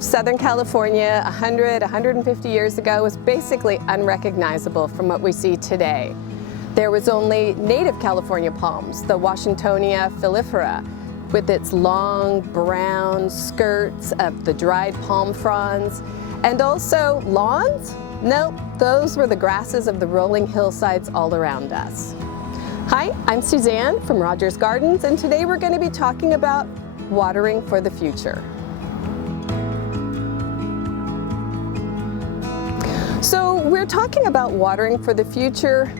of Southern California 150 years ago was basically unrecognizable from what we see today. There was only native California palms, the Washingtonia filifera, with its long brown skirts of the dried palm fronds, and also lawns? Nope, those were the grasses of the rolling hillsides all around us. Hi, I'm Suzanne from Rogers Gardens, and today we're going to be talking about watering for the future. So we're talking about watering for the future.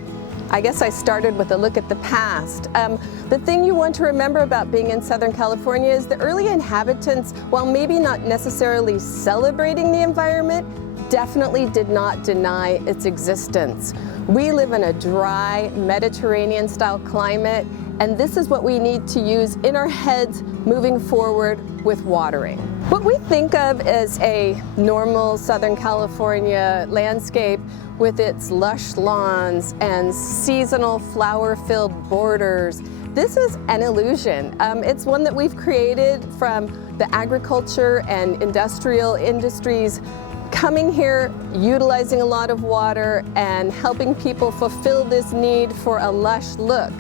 I guess I started with a look at the past. The thing you want to remember about being in Southern California is the early inhabitants, while maybe not necessarily celebrating the environment, definitely did not deny its existence. We live in a dry, Mediterranean-style climate, and this is what we need to use in our heads moving forward with watering. What we think of as a normal Southern California landscape with its lush lawns and seasonal flower-filled borders, this is an illusion. It's one that we've created from the agriculture and industrial industries coming here, utilizing a lot of water and helping people fulfill this need for a lush look.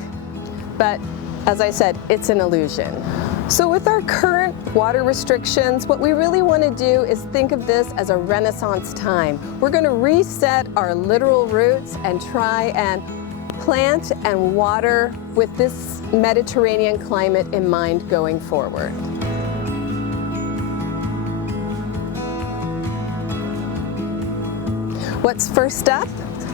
But as I said, it's an illusion. So with our current water restrictions, what we really want to do is think of this as a Renaissance time. We're going to reset our literal roots and try and plant and water with this Mediterranean climate in mind going forward. What's first up?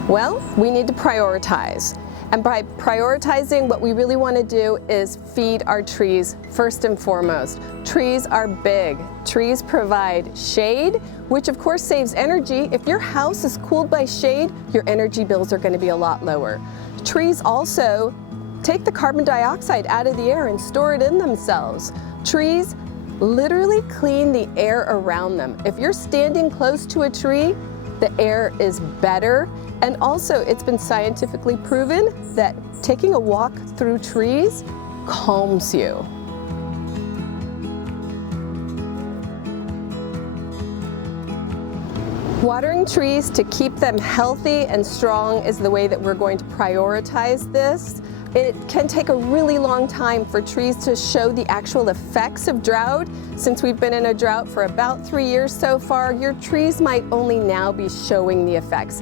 Well, we need to prioritize. And by prioritizing, what we really want to do is feed our trees first and foremost. Trees are big. Trees provide shade, which of course saves energy. If your house is cooled by shade, your energy bills are going to be a lot lower. Trees also take the carbon dioxide out of the air and store it in themselves. Trees literally clean the air around them. If you're standing close to a tree, the air is better. And also, it's been scientifically proven that taking a walk through trees calms you. Watering trees to keep them healthy and strong is the way that we're going to prioritize this. It can take a really long time for trees to show the actual effects of drought. Since we've been in a drought for about 3 years so far, your trees might only now be showing the effects.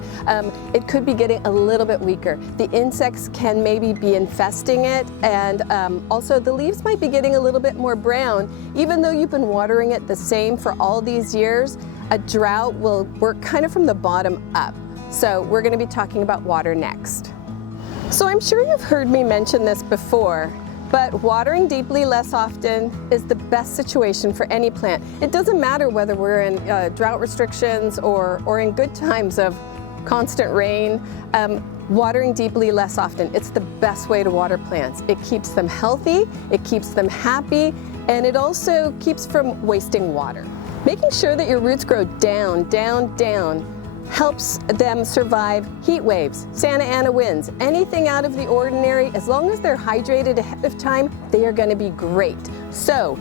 It could be getting a little bit weaker. The insects can maybe be infesting it, and also the leaves might be getting a little bit more brown. Even though you've been watering it the same for all these years, a drought will work kind of from the bottom up. So we're going to be talking about water next. So I'm sure you've heard me mention this before, but watering deeply less often is the best situation for any plant. It doesn't matter whether we're in drought restrictions or in good times of constant rain. Watering deeply less often, it's the best way to water plants. It keeps them healthy, it keeps them happy, and it also keeps from wasting water. Making sure that your roots grow down, down, down helps them survive heat waves, Santa Ana winds, anything out of the ordinary. As long as they're hydrated ahead of time, they are going to be great. So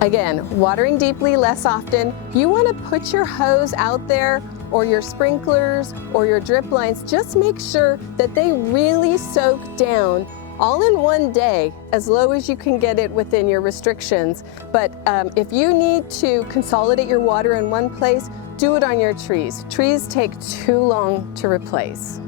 again, watering deeply less often. You want to put your hose out there or your sprinklers or your drip lines. Just make sure that they really soak down all in one day, as low as you can get it within your restrictions. But if you need to consolidate your water in one place, do it on your trees. Trees take too long to replace.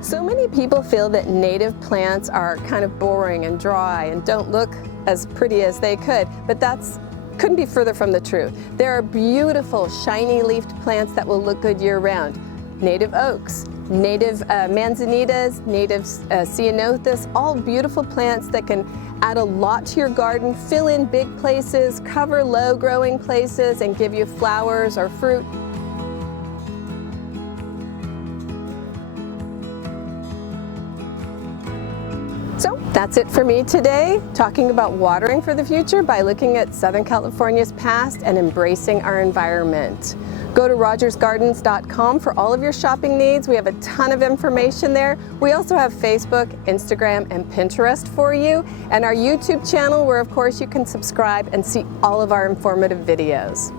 So many people feel that native plants are kind of boring and dry and don't look as pretty as they could, but couldn't be further from the truth. There are beautiful, shiny-leafed plants that will look good year-round. Native oaks, native manzanitas, native ceanothus, all beautiful plants that can add a lot to your garden, fill in big places, cover low-growing places, and give you flowers or fruit. So that's it for me today, talking about watering for the future by looking at Southern California's past and embracing our environment. Go to rogersgardens.com for all of your shopping needs. We have a ton of information there. We also have Facebook, Instagram, and Pinterest for you, and our YouTube channel where of course you can subscribe and see all of our informative videos.